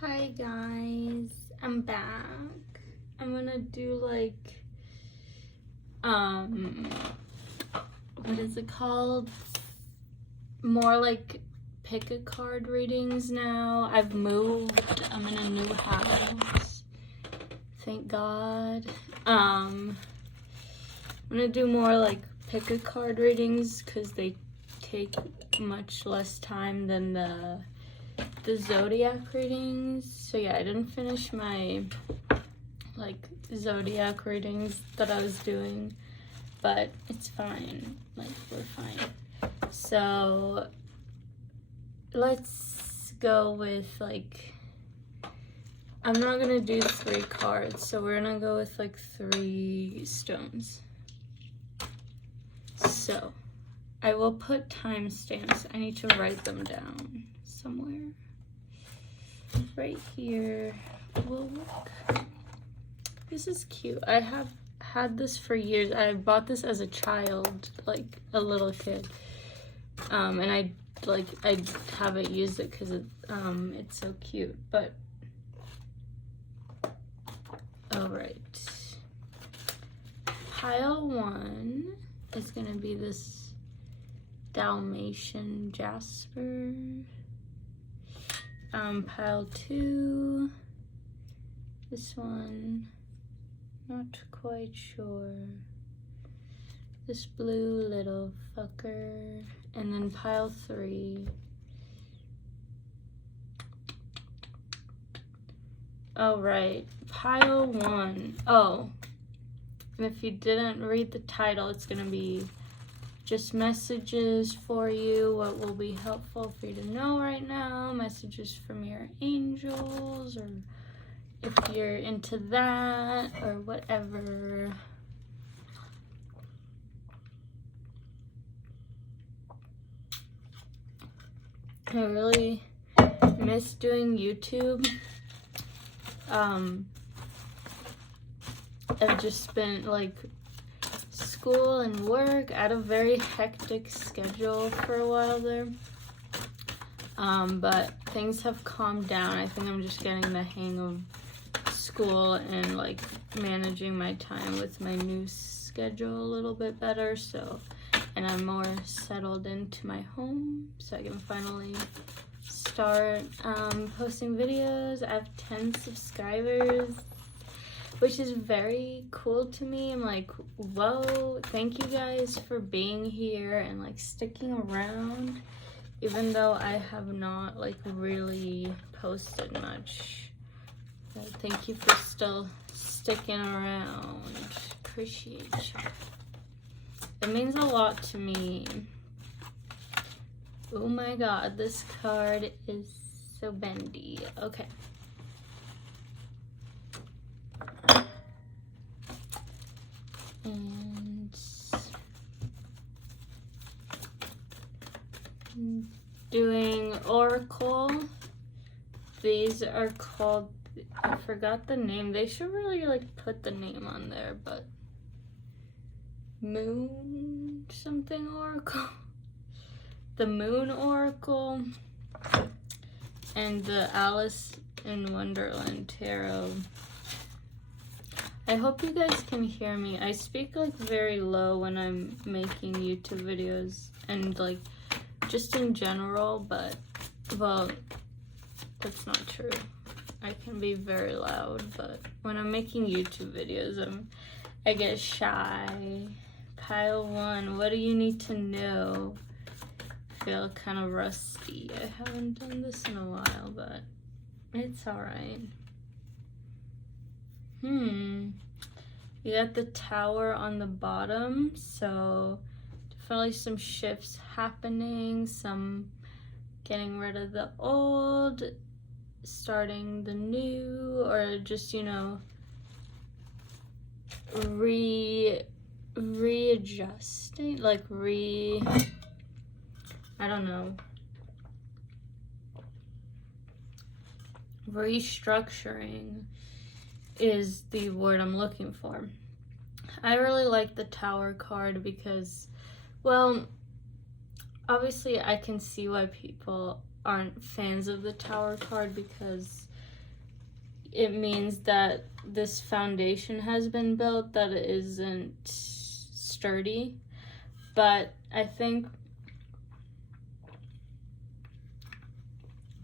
Hi guys, I'm back. I'm gonna do like, what is it called? More like pick a card readings now. I've moved, I'm in a new house. Thank God. I'm gonna do more like pick a card readings because they take much less time than the zodiac readings. So yeah, I didn't finish my like zodiac readings that I was doing, but it's fine, like we're fine. So let's go with like, I'm not gonna do 3 cards, so we're gonna go with like 3 stones. So I will put timestamps. I need to write them down somewhere. Right here will work. This is cute. I have had this for years. I bought this as a child, like a little kid, and I haven't used it because it's so cute. But all right, pile 1 is gonna be this Dalmatian Jasper. Pile 2, this one, not quite sure, this blue little fucker, and then pile 3, all right, pile 1, oh, and if you didn't read the title, it's gonna be just messages for you, what will be helpful for you to know right now, messages from your angels, or if you're into that, or whatever. I really miss doing YouTube. I've just been like school and work. I had a very hectic schedule for a while there, but things have calmed down. I think I'm just getting the hang of school and like managing my time with my new schedule a little bit better, so, and I'm more settled into my home, so I can finally start posting videos. I have 10 subscribers, which is very cool to me. I'm like, whoa, thank you guys for being here and like sticking around, even though I have not like really posted much. But thank you for still sticking around. Appreciate you. It means a lot to me. Oh my God, this card is so bendy. Okay. And doing oracle. These are called, I forgot the name. They should really like put the name on there, but moon something oracle. The moon oracle and the Alice in Wonderland tarot. I hope you guys can hear me. I speak like very low when I'm making YouTube videos and like just in general, but well, that's not true. I can be very loud, but when I'm making YouTube videos, I get shy. Pile 1, what do you need to know? Feel kind of rusty. I haven't done this in a while, but it's alright. You got the Tower on the bottom, so definitely some shifts happening, some getting rid of the old, starting the new, or just, you know, readjusting, like I don't know, restructuring is the word I'm looking for. I really like the Tower card because, well, obviously I can see why people aren't fans of the Tower card because it means that this foundation has been built, that it isn't sturdy. But I think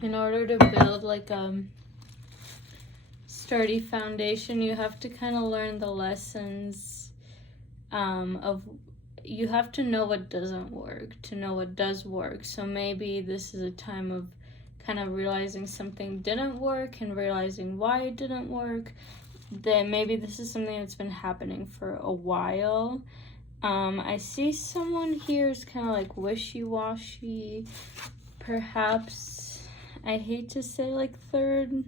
in order to build like a sturdy foundation, you have to kind of learn the lessons of, you have to know what doesn't work to know what does work. So maybe this is a time of kind of realizing something didn't work and realizing why it didn't work. Then maybe this is something that's been happening for a while. I see someone here is kind of like wishy-washy, perhaps. I hate to say like third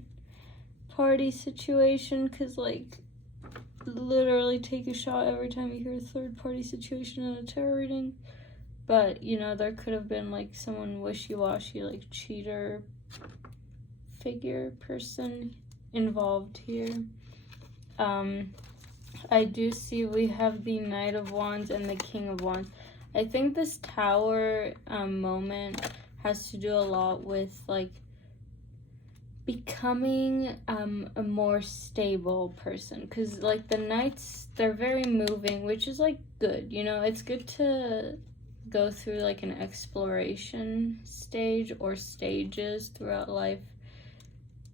party situation, because like literally take a shot every time you hear a third party situation in a tarot reading. But, you know, there could have been like someone wishy-washy, like cheater figure person involved here. I do see we have the Knight of Wands and the King of Wands. I think this Tower moment has to do a lot with like becoming a more stable person, because like the Knights, they're very moving, which is like good, you know. It's good to go through like an exploration stage or stages throughout life.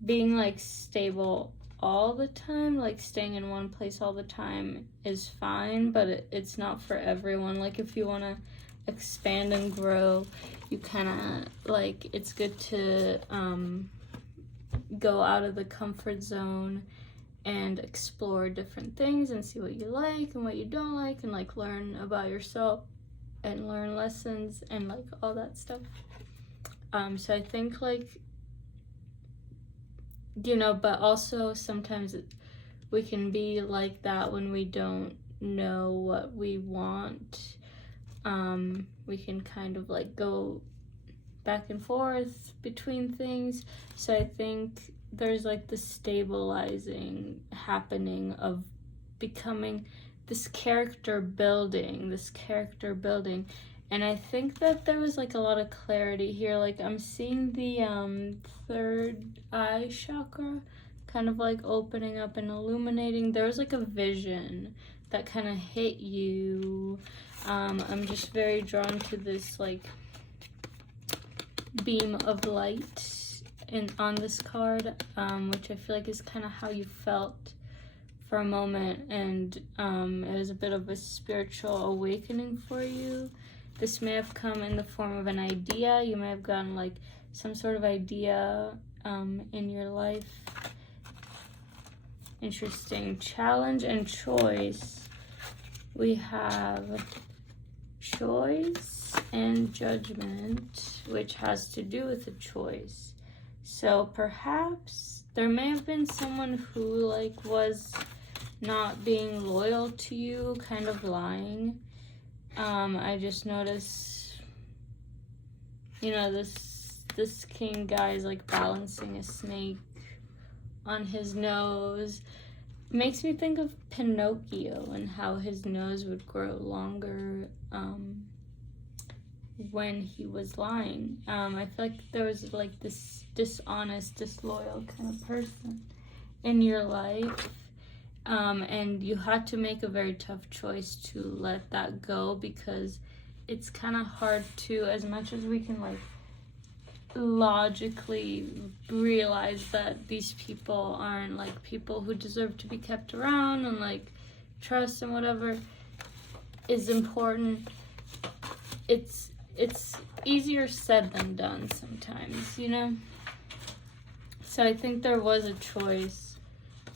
Being like stable all the time, like staying in one place all the time is fine, but it's not for everyone. Like if you want to expand and grow, you kind of like, it's good to go out of the comfort zone and explore different things and see what you like and what you don't like, and like learn about yourself and learn lessons and like all that stuff. So I think like, you know, but also sometimes we can be like that when we don't know what we want. We can kind of like go back and forth between things. So I think there's like the stabilizing happening of becoming this character building. And I think that there was like a lot of clarity here. Like I'm seeing the third eye chakra kind of like opening up and illuminating. There was like a vision that kind of hit you. I'm just very drawn to this like beam of light on this card, which I feel like is kind of how you felt for a moment, and it was a bit of a spiritual awakening for you. This may have come in the form of an idea. You may have gotten like some sort of idea in your life. Interesting. Challenge and choice. We have choice and judgment, which has to do with a choice. So perhaps there may have been someone who like was not being loyal to you, kind of lying. I just noticed, you know, this king guy is like balancing a snake on his nose. Makes me think of Pinocchio and how his nose would grow longer when he was lying. I feel like there was like this dishonest, disloyal kind of person in your life. And you had to make a very tough choice to let that go, because it's kind of hard to, as much as we can like logically realize that these people aren't like people who deserve to be kept around, and like trust and whatever is important. It's easier said than done sometimes, you know? So I think there was a choice,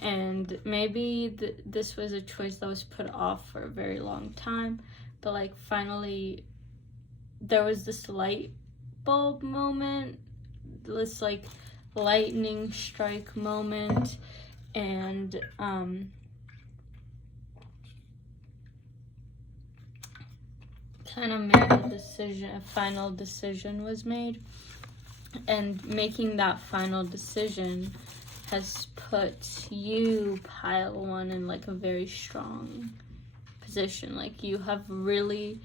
and maybe this was a choice that was put off for a very long time, but like finally there was this light bulb moment, this like lightning strike moment, and kind of made a decision. A final decision was made, and making that final decision has put you, pile one, in like a very strong position. Like you have really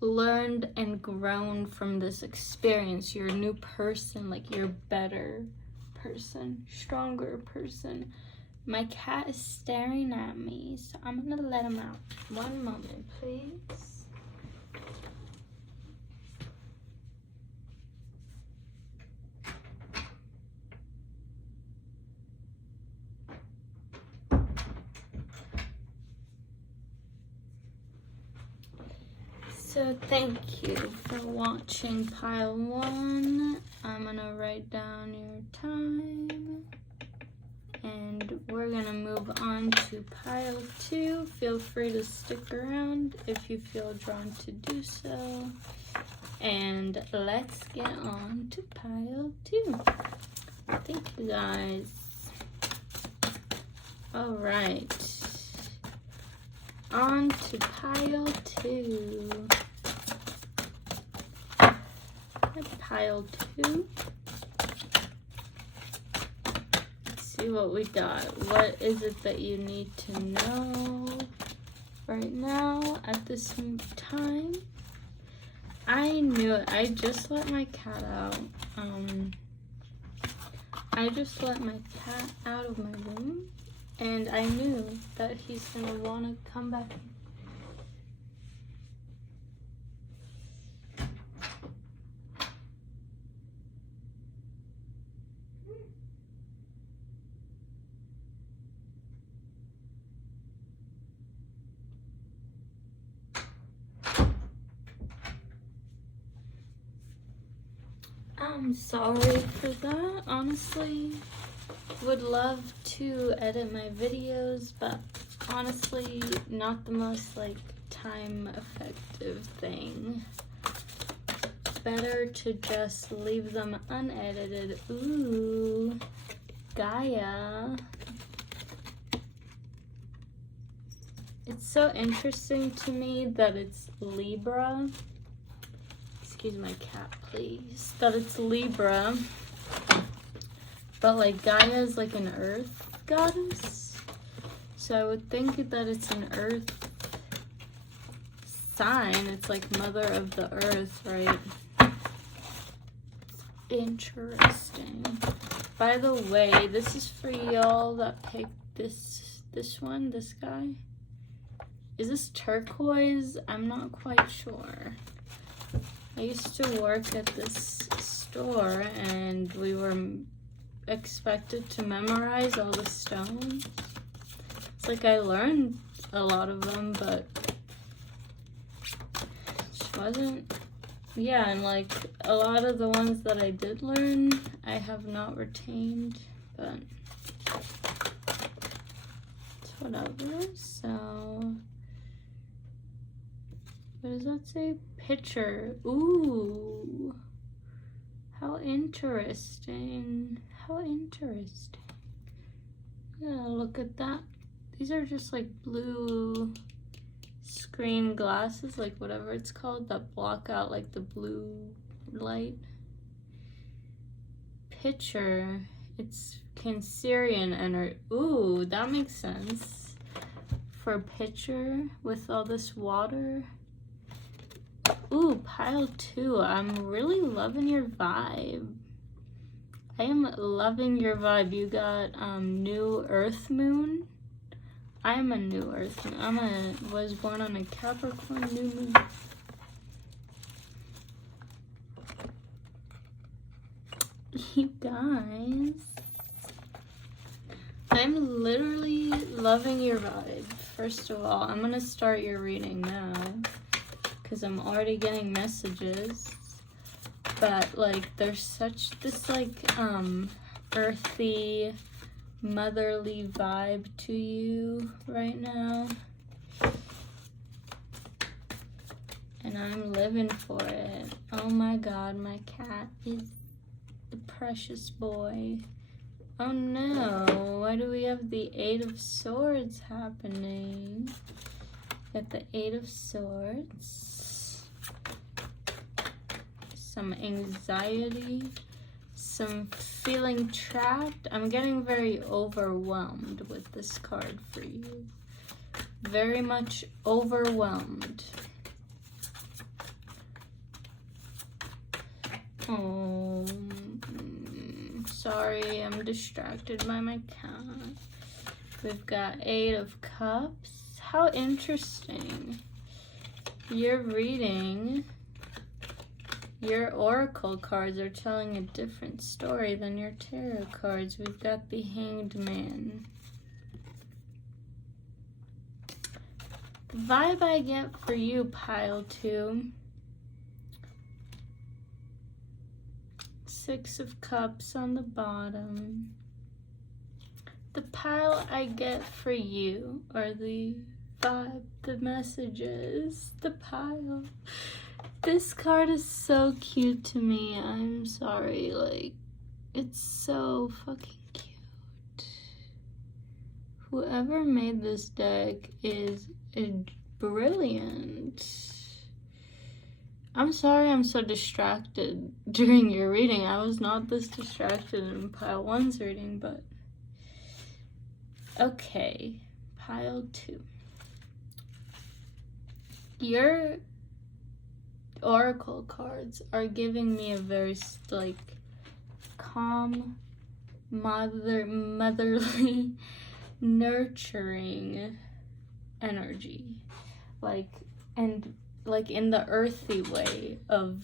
learned and grown from this experience. You're a new person, like you're a better person, stronger person. My cat is staring at me, so I'm gonna let him out. One moment, please. So thank you for watching pile 1. I'm gonna write down your time. And we're gonna move on to pile 2. Feel free to stick around if you feel drawn to do so. And let's get on to pile 2. Thank you guys. All right. On to pile 2. Pile 2. Let's see what we got. What is it that you need to know right now at this time? I knew it. I just let my cat out. I just let my cat out of my room, and I knew that he's gonna want to come back. I'm sorry for that. Honestly, would love to edit my videos, but honestly, not the most like time effective thing. Better to just leave them unedited. Ooh, Gaia. It's so interesting to me that it's Libra. Excuse my cat, please. That it's Libra. But like Gaia is like an earth goddess. So I would think that it's an earth sign. It's like mother of the earth, right? Interesting. By the way, this is for y'all that picked this one, this guy. Is this turquoise? I'm not quite sure. I used to work at this store and we were expected to memorize all the stones. It's like I learned a lot of them, but it just wasn't. Yeah, and like a lot of the ones that I did learn, I have not retained, but it's whatever. So, what does that say? Picture. Ooh. How interesting. How interesting. Yeah, look at that. These are just like blue screen glasses, like whatever it's called, that block out like the blue light. Picture. It's Cancerian energy. Ooh, that makes sense. For a picture with all this water. Ooh, pile 2. I'm really loving your vibe. I am loving your vibe. You got new Earth Moon. I'm a new Earth Moon. Was born on a Capricorn new moon. You guys, I'm literally loving your vibe. First of all, I'm gonna start your reading now, because I'm already getting messages, but like there's such this like earthy, motherly vibe to you right now, and I'm living for it. Oh my god, my cat is the precious boy. Oh no, why do we have the 8 of Swords happening? Got the 8 of Swords. Some anxiety. Some feeling trapped. I'm getting very overwhelmed with this card for you. Very much overwhelmed. sorry, I'm distracted by my cat. We've got 8 of Cups. How interesting. You're reading. Your oracle cards are telling a different story than your tarot cards. We've got the Hanged Man. The vibe I get for you, pile 2. 6 of Cups on the bottom. The pile I get for you are the vibe, the messages, the pile. This card is so cute to me. I'm sorry, like, it's so fucking cute. Whoever made this deck is brilliant. I'm sorry I'm so distracted during your reading. I was not this distracted in pile 1's reading, but okay. Pile 2. Your oracle cards are giving me a very like calm, motherly, nurturing energy, like in the earthy way of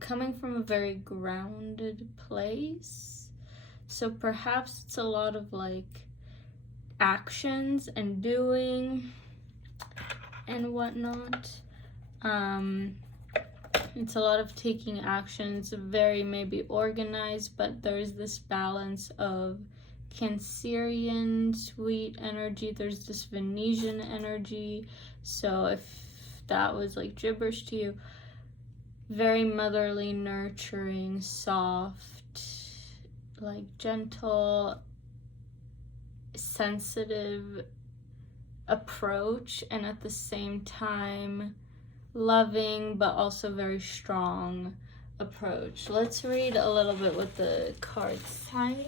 coming from a very grounded place. So perhaps it's a lot of like actions and doing and whatnot. It's a lot of taking actions, very maybe organized, but there's this balance of Cancerian sweet energy, there's this Venetian energy. So if that was like gibberish to you, very motherly, nurturing, soft, like gentle, sensitive approach, and at the same time loving but also very strong approach. Let's read a little bit what the cards say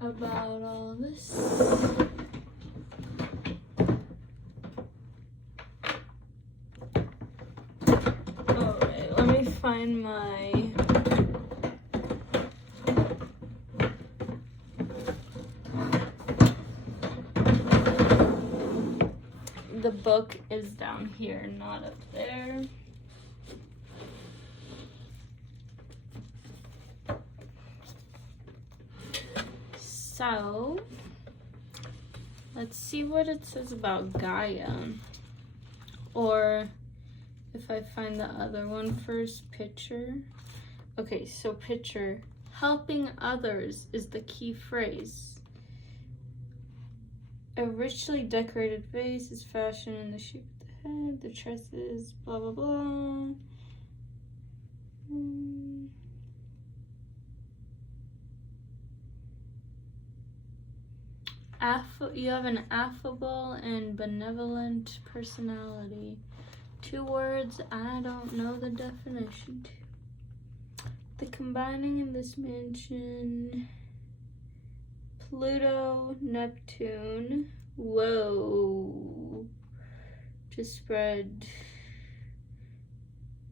about all this. Alright, let me find my the book is down here, not up there. So, let's see what it says about Gaia. Or if I find the other one first, picture. Okay, so picture, helping others is the key phrase. A richly decorated vase is fashioned in the shape of the head, the tresses, blah, blah, blah. You have an affable and benevolent personality. 2 words I don't know the definition to. The combining in this mansion, Pluto, Neptune, whoa, to spread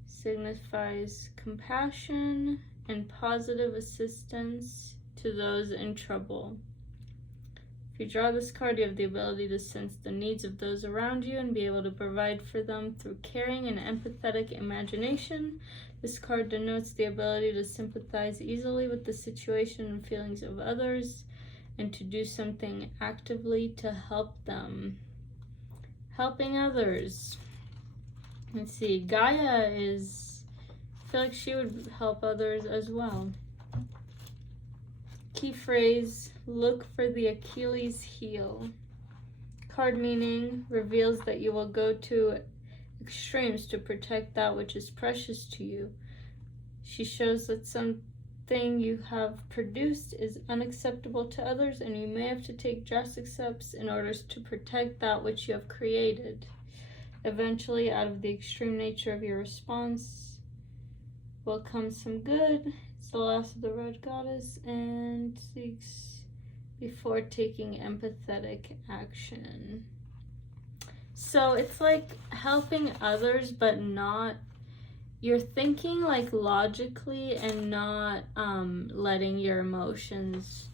signifies compassion and positive assistance to those in trouble. If you draw this card, you have the ability to sense the needs of those around you and be able to provide for them through caring and empathetic imagination. This card denotes the ability to sympathize easily with the situation and feelings of others and to do something actively to help them. Helping others. Let's see, Gaia is, I feel like she would help others as well. Key phrase, look for the Achilles heel. Card meaning, reveals that you will go to extremes to protect that which is precious to you. She shows that something you have produced is unacceptable to others, and you may have to take drastic steps in order to protect that which you have created. Eventually, out of the extreme nature of your response will come some good. It's the last of the Red Goddess, and seeks before taking empathetic action. So it's like helping others, but not, you're thinking like logically and not letting your emotions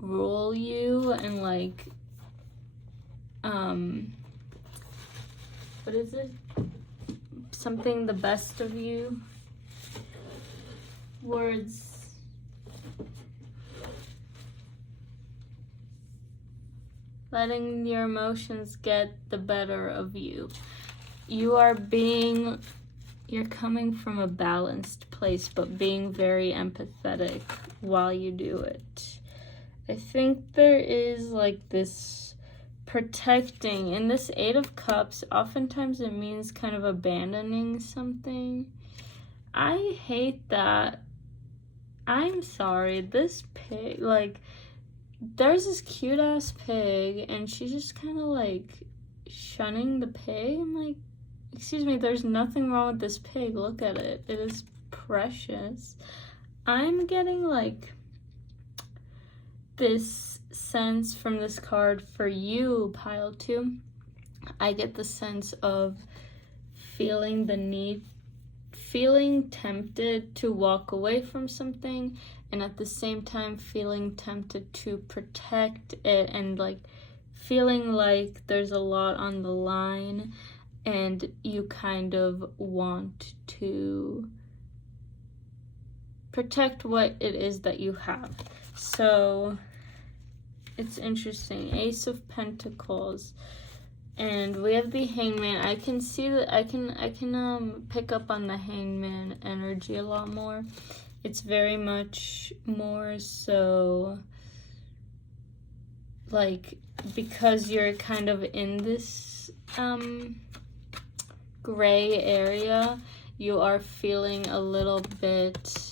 rule you, and like what is it? Something the best of you. Words. Letting your emotions get the better of you. You're coming from a balanced place, but being very empathetic while you do it. I think there is like this protecting. In this Eight of Cups, oftentimes it means kind of abandoning something. I hate that. I'm sorry, this pig, like, there's this cute ass pig and she's just kind of like shunning the pig. I'm like, excuse me, there's nothing wrong with this pig. Look at it. It is precious. I'm getting like this sense from this card for you, pile 2. I get the sense of feeling the need, feeling tempted to walk away from something, and at the same time feeling tempted to protect it, and like feeling like there's a lot on the line and you kind of want to protect what it is that you have. So it's interesting. Ace of Pentacles. And we have the Hangman. I can see that I can pick up on the Hangman energy a lot more. It's very much more so like, because you're kind of in this gray area, you are feeling a little bit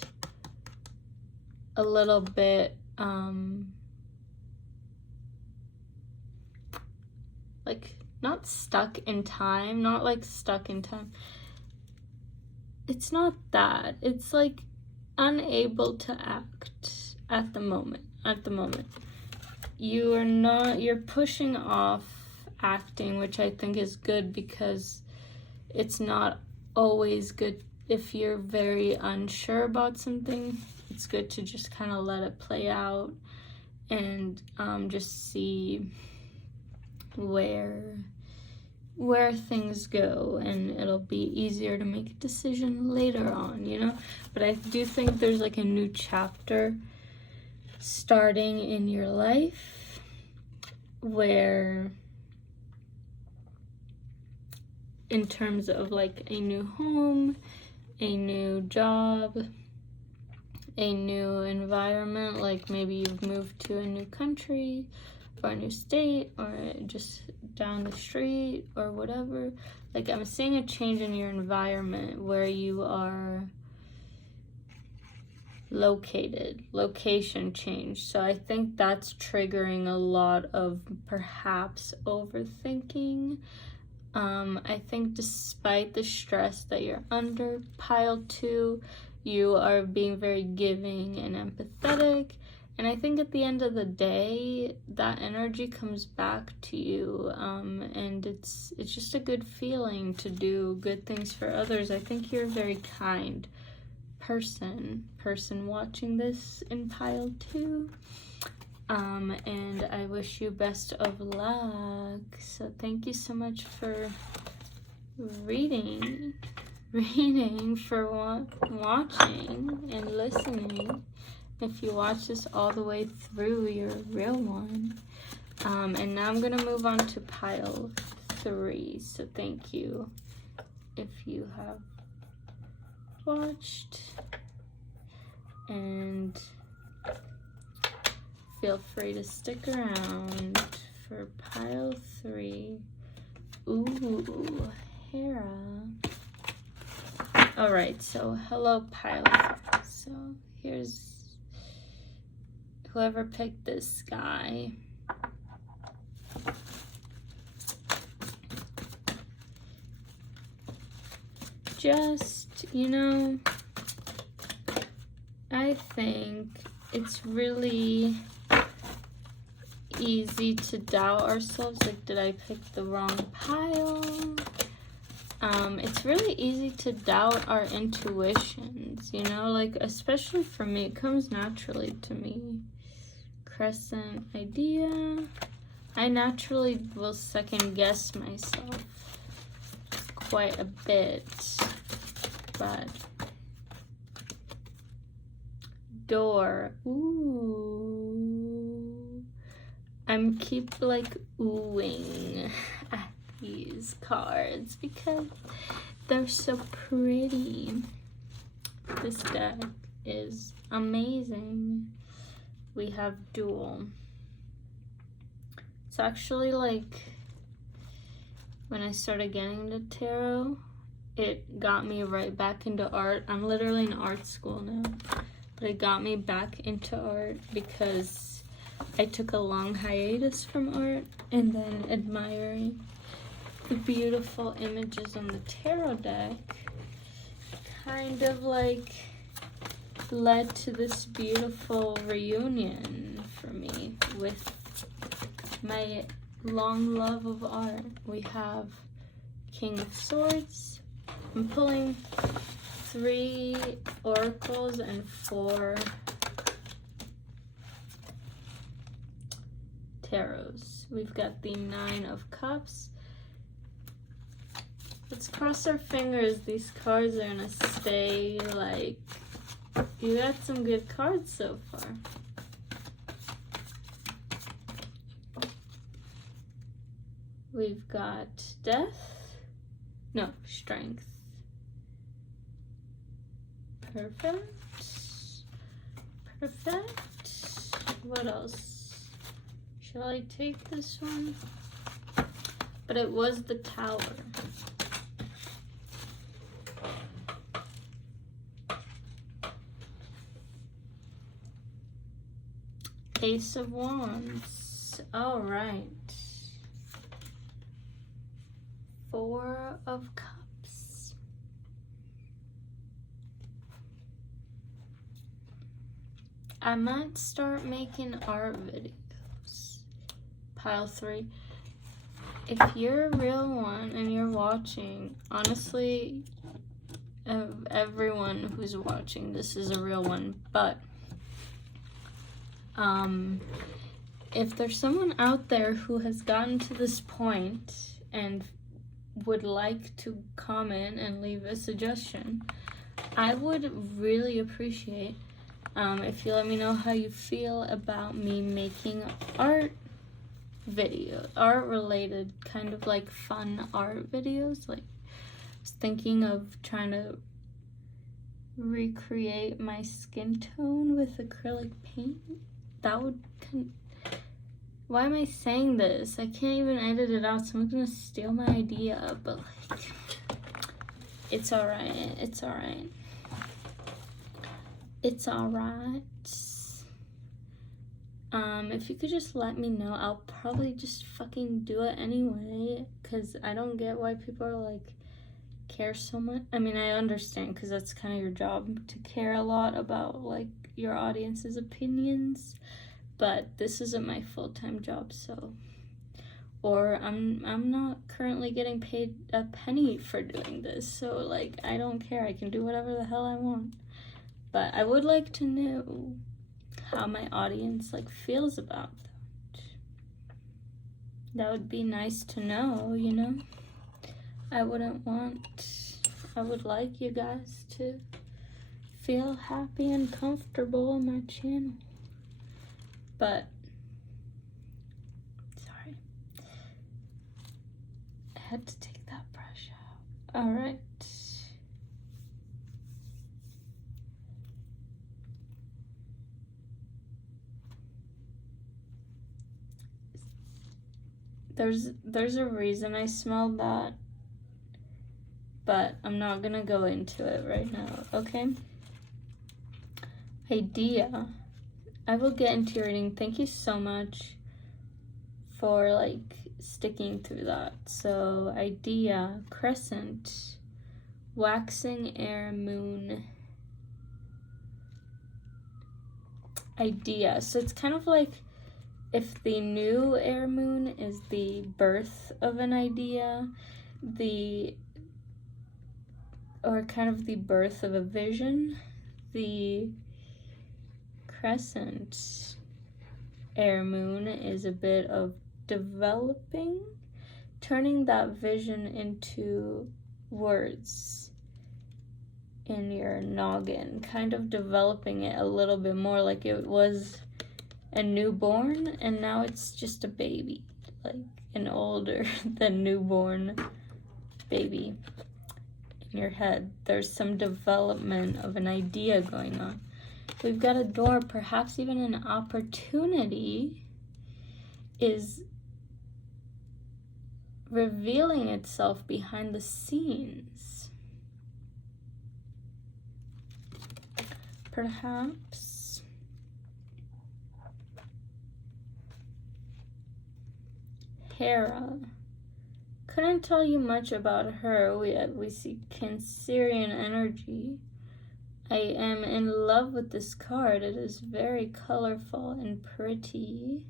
like not stuck in time, not like stuck in time. It's not that. It's like unable to act at the moment. You're pushing off acting, which I think is good, because it's not always good if you're very unsure about something. It's good to just kind of let it play out and just see where things go, and it'll be easier to make a decision later on, you know? But I do think there's like a new chapter starting in your life where, in terms of like a new home, a new job, a new environment, like maybe you've moved to a new country or a new state or just down the street or whatever. Like, I'm seeing a change in your environment where you are located, location change. So I think that's triggering a lot of perhaps overthinking. I think despite the stress that you're under, pile 2, you are being very giving and empathetic. And I think at the end of the day, that energy comes back to you, and it's just a good feeling to do good things for others. I think you're a very kind person watching this in pile 2. And I wish you best of luck. So thank you so much for reading, for watching and listening. If you watch this all the way through, you're a real one. And now I'm going to move on to pile 3. So thank you if you have watched. And feel free to stick around for pile 3. Ooh, Hera. Alright, so hello pile 3. So here's whoever picked this guy. Just, you know, I think it's really easy to doubt ourselves. Like, did I pick the wrong pile? it's really easy to doubt our intuitions, you know, like, especially for me, it comes naturally to me. Crescent idea. I naturally will second guess myself quite a bit, but door. Ooh. I'm keep like oohing at these cards because they're so pretty. This deck is amazing. We have dual. It's actually like when I started getting into tarot, it got me right back into art. I'm literally in art school now, but it got me back into art because I took a long hiatus from art, and then admiring the beautiful images on the tarot deck kind of like led to this beautiful reunion for me with my long love of art. We have King of Swords. I'm pulling 3 oracles and 4 tarots. We've got the 9 of Cups. Let's cross our fingers these cards are gonna stay like, you got some good cards so far. We've got Death. No, Strength. Perfect. Perfect. What else? Shall I take this one? But it was the Tower. Ace of Wands. All right. 4 of Cups. I might start making art videos. Pile 3. If you're a real one and you're watching, honestly, everyone who's watching this is a real one, but if there's someone out there who has gotten to this point and would like to comment and leave a suggestion, I would really appreciate if you let me know how you feel about me making art related, kind of like fun art videos. Like, I was thinking of trying to recreate my skin tone with acrylic paint. That would why am I saying this? I can't even edit it out. Someone's gonna steal my idea, but like, it's alright. It's alright. It's alright. If you could just let me know, I'll probably just fucking do it anyway, because I don't get why people are like, care so much. I mean, I understand, because that's kind of your job, to care a lot about like your audience's opinions, but this isn't my full-time job, so, or I'm not currently getting paid a penny for doing this, so like, I don't care. I can do whatever the hell I want. But I would like to know how my audience like feels about that. That would be nice to know, you know? I would like you guys to feel happy and comfortable on my channel. But, sorry. I had to take that brush out. Alright. There's a reason I smelled that, but I'm not gonna go into it right now, okay? Idea. I will get into your reading. Thank you so much for like sticking through that. So idea, crescent, waxing air moon. Idea. So it's kind of like if the new air moon is the birth of an idea, the or kind of the birth of a vision. The crescent air moon is a bit of developing, turning that vision into words in your noggin, kind of developing it a little bit more, like it was a newborn and now it's just a baby, like an older than newborn baby in your head. There's some development of an idea going on. We've got a door, perhaps even an opportunity is revealing itself behind the scenes. Perhaps Hera. Couldn't tell you much about her. We see Cancerian energy. I am in love with this card. It is very colorful and pretty.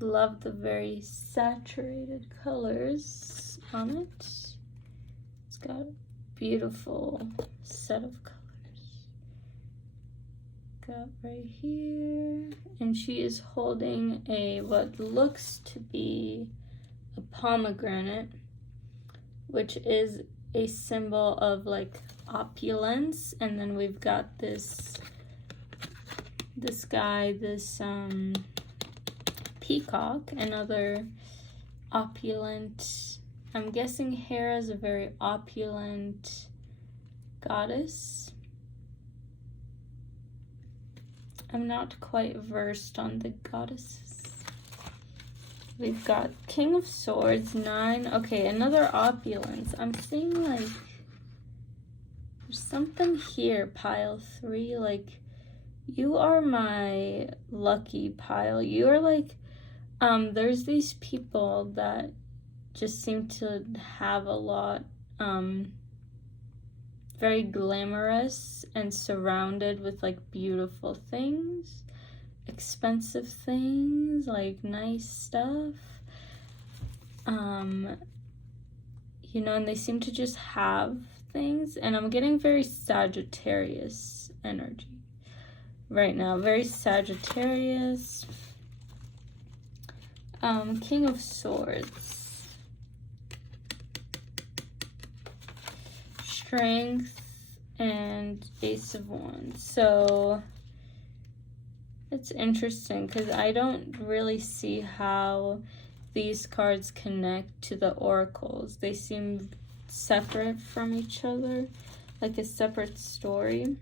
Love the very saturated colors on it. It's got a beautiful set of colors. Got right here. And she is holding a what looks to be a pomegranate, which is a symbol of like opulence. And then we've got this guy, this peacock, another opulent. I'm guessing Hera is a very opulent goddess. I'm not quite versed on the goddesses. We've got King of Swords, 9. Okay, another opulence. I'm seeing like there's something here, pile 3. Like, you are my lucky pile. You are like, there's these people that just seem to have a lot, very glamorous and surrounded with like beautiful things, expensive things, like nice stuff. You know, and they seem to just have things, and I'm getting very Sagittarius energy right now, very Sagittarius. King of Swords, Strength, and Ace of Wands. So it's interesting because I don't really see how these cards connect to the oracles. They seem separate from each other, like a separate story.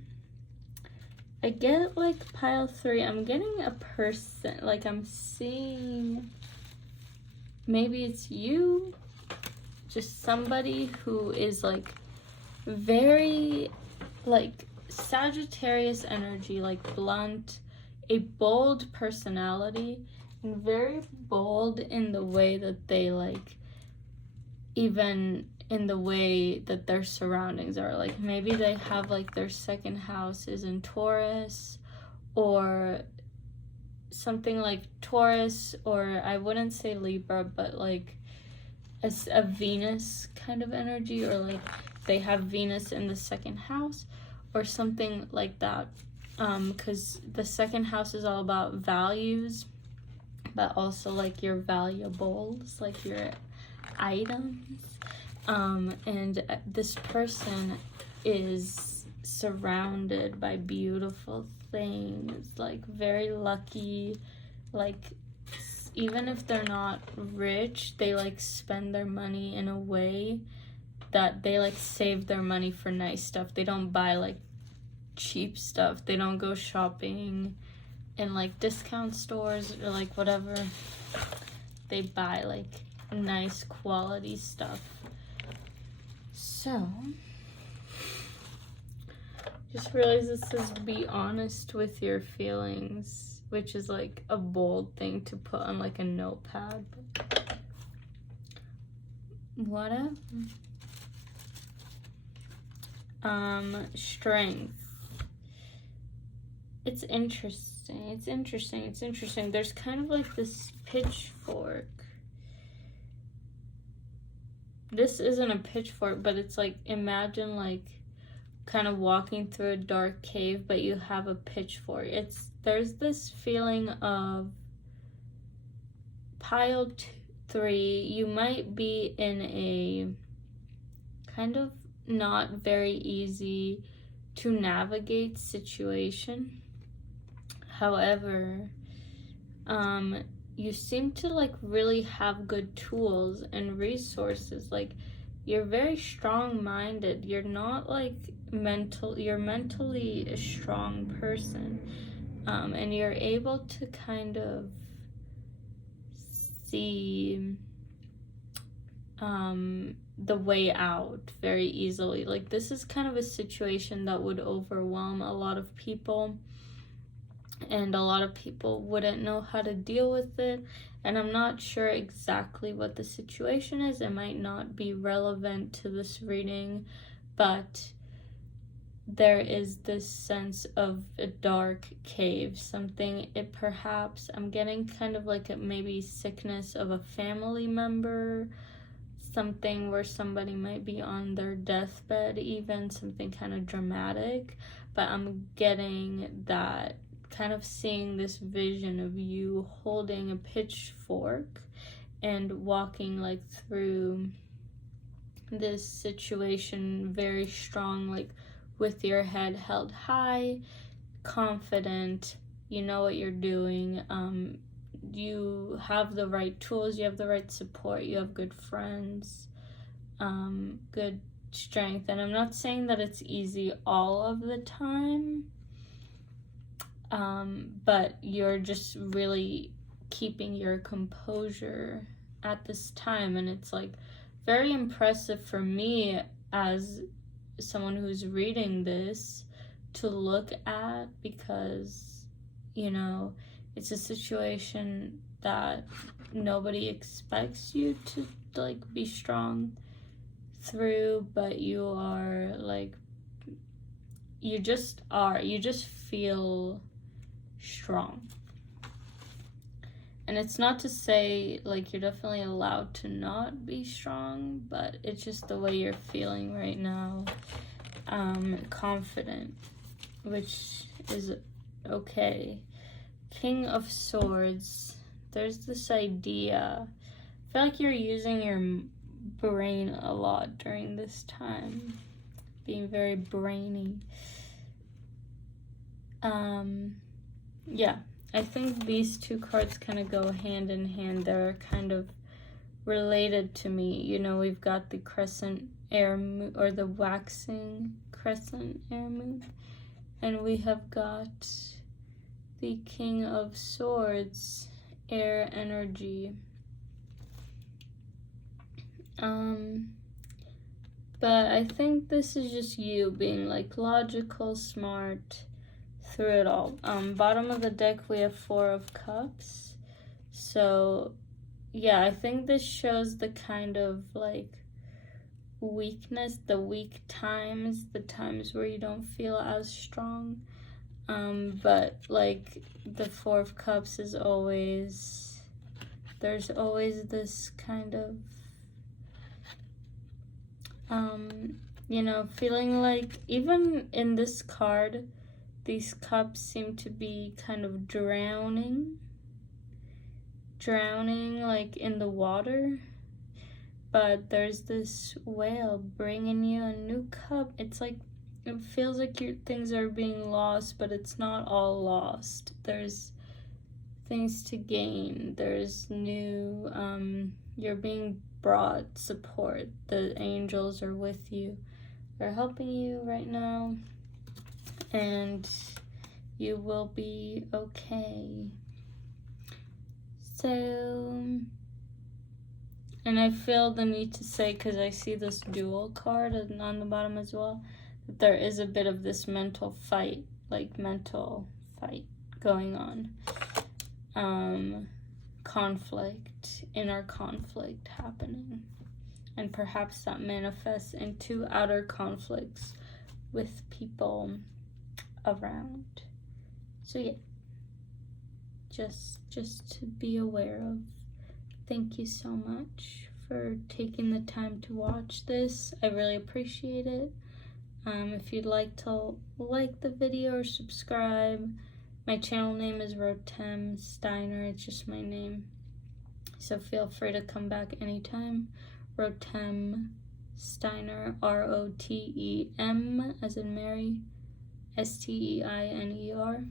I get like pile 3. I'm getting a person, like I'm seeing, maybe it's you, just somebody who is like very like Sagittarius energy, like blunt, a bold personality, and very bold in the way that they like, even in the way that their surroundings are. Like maybe they have like their second house is in Taurus, or something like Taurus, or I wouldn't say Libra, but like a Venus kind of energy, or like they have Venus in the second house or something like that, because the second house is all about values, but also like your valuables, like your items. And this person is surrounded by beautiful things, like very lucky, like even if they're not rich, they like spend their money in a way that they like save their money for nice stuff. They don't buy like cheap stuff. They don't go shopping in like discount stores or like whatever. They buy like nice quality stuff. So just realize this says be honest with your feelings, which is like a bold thing to put on like a notepad, but whatever. Strength. It's interesting. There's kind of like this pitchfork this isn't a pitchfork, but it's like, imagine like kind of walking through a dark cave, but you have a pitchfork. There's this feeling of pile 3. You might be in a kind of not very easy to navigate situation. However, you seem to like really have good tools and resources. Like, you're very strong-minded. You're not like you're mentally a strong person. And you're able to kind of see the way out very easily. Like, this is kind of a situation that would overwhelm a lot of people, and a lot of people wouldn't know how to deal with it. And I'm not sure exactly what the situation is. It might not be relevant to this reading, but there is this sense of a dark cave, perhaps I'm getting kind of like maybe sickness of a family member, something where somebody might be on their deathbed, even something kind of dramatic. But I'm getting that, kind of seeing this vision of you holding a pitchfork and walking like through this situation very strong, like with your head held high, confident, you know what you're doing, you have the right tools, you have the right support, you have good friends, good strength. And I'm not saying that it's easy all of the time, but you're just really keeping your composure at this time. And it's like very impressive for me as someone who's reading this to look at, because, you know, it's a situation that nobody expects you to like be strong through, but you are like, you just feel strong. And it's not to say like you're definitely allowed to not be strong, but it's just the way you're feeling right now. Confident, which is okay. King of Swords. There's this idea. I feel like you're using your brain a lot during this time. Being very brainy. Yeah. I think these two cards kind of go hand in hand. They're kind of related to me. You know, we've got the crescent air moon, or the waxing crescent air moon, and we have got the King of Swords, air energy. But I think this is just you being like logical, smart through it all. Bottom of the deck we have 4 of Cups. So yeah, I think this shows the kind of like weakness, the weak times, the times where you don't feel as strong. But like the 4 of Cups is always, there's always this kind of you know, feeling like, even in this card, these cups seem to be kind of drowning like in the water, but there's this whale bringing you a new cup. It's like, it feels like things are being lost, but it's not all lost. There's things to gain. There's new, you're being brought support. The angels are with you. They're helping you right now. And you will be okay. So, and I feel the need to say, because I see this dual card on the bottom as well, that there is a bit of this mental fight going on. Conflict, inner conflict happening. And perhaps that manifests into outer conflicts with people around. So yeah, just to be aware of. Thank you so much for for taking the time to watch this. I really appreciate it. If you'd like to like the video or subscribe, my channel name is Rotem Steiner. It's just my name. So feel free to come back anytime. Rotem Steiner, R-O-T-E-M as in Mary, S-T-E-I-N-E-R.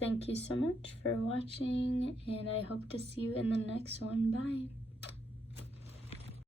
Thank you so much for watching, and I hope to see you in the next one. Bye.